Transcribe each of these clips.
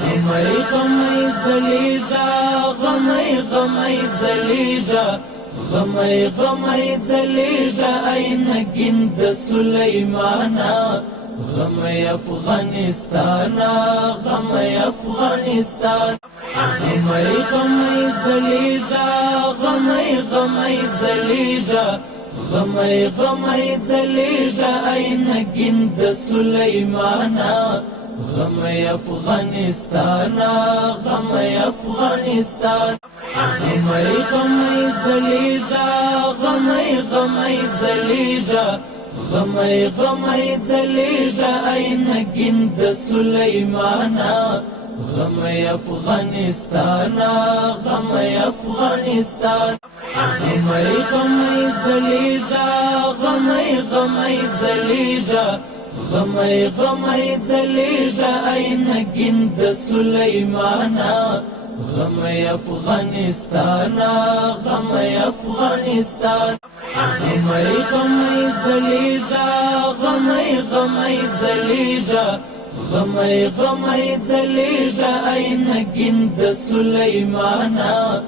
غمي غمي زليجا غمي غمي زليجا غمي غمي زليجا أين جند سليمانا غمي أفغانستانا غمي أفغانستان غمي غمي زليجا غمي غمي زليجا غمي غمي زليجا أين جند سليمانا غمي أفغانستانا غمي أفغانستان غمي غمي زليجا غمي غمي زليجا غمي غمي زليجا أين جند سليمانا غمي أفغانستانا غمي أفغانستان غمي غمي زليجا غمي غمي زليجا غمي غمي زليجا أين جند سليمانا غمي أفغانستانا غمي أفغانستان غمي غمي زليجا غمي غمي زليجا غمي غمي زليجا أين جند سليمانا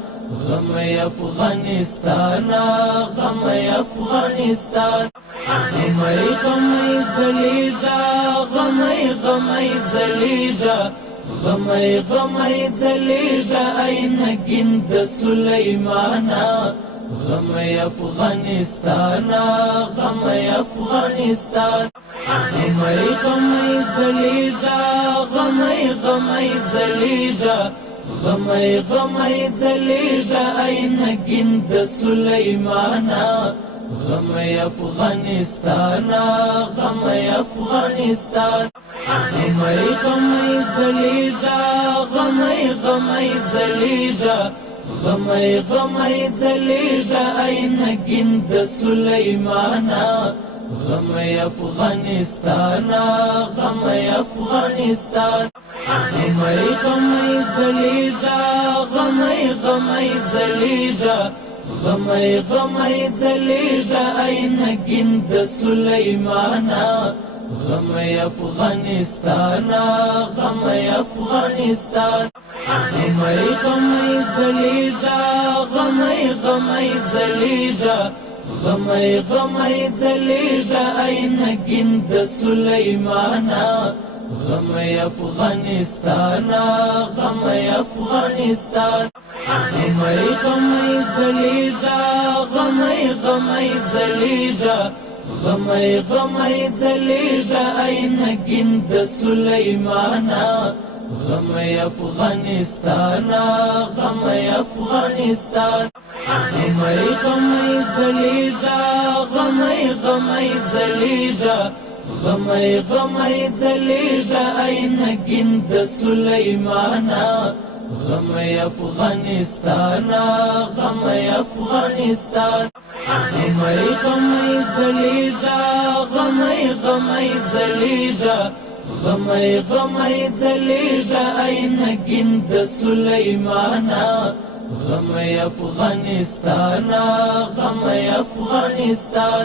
غمي أفغانستانا غمي أفغانستان غمي غمي زليجا غمي غمي زليجا غمي غمي زليجا أين جند سليمانا غمي أفغانستانا غمي أفغانستان غمي غمي زليجا غمي غمي زليجا غمي غمي زليجا أين جند سليمانا غمي أفغانستانا غمي أفغانستان غمي غمي زليجا غمي غمي زليجا غمي غمي زليجا أين جند سليمانا غمي أفغانستانا غمي أفغانستان غمي غمي زليجا غمي غمي زليجا غمي غمي زليجا أين جند سليمانا غمي أفغانستانا غمي أفغانستان غمي غمي زليجا غمي غمي زليجا غمي غمي زليجا أين جند سليمانا غمي أفغانستانا غمي أفغانستان غمي غمي زليجا غمي غمي زليجا غمي غمي زليجا أين جند سليمانا غمي أفغانستانا غمي أفغانستان غمي غمي زليجا غمي غمي زليجا غمي غمي زليجا أين جند سليمانا غمي أفغانستانا غمي أفغانستان غمي غمي زليجا غمي غمي زليجا غمي غمي زليجا أين جند سليمانا غمي أفغانستانا غمي أفغانستان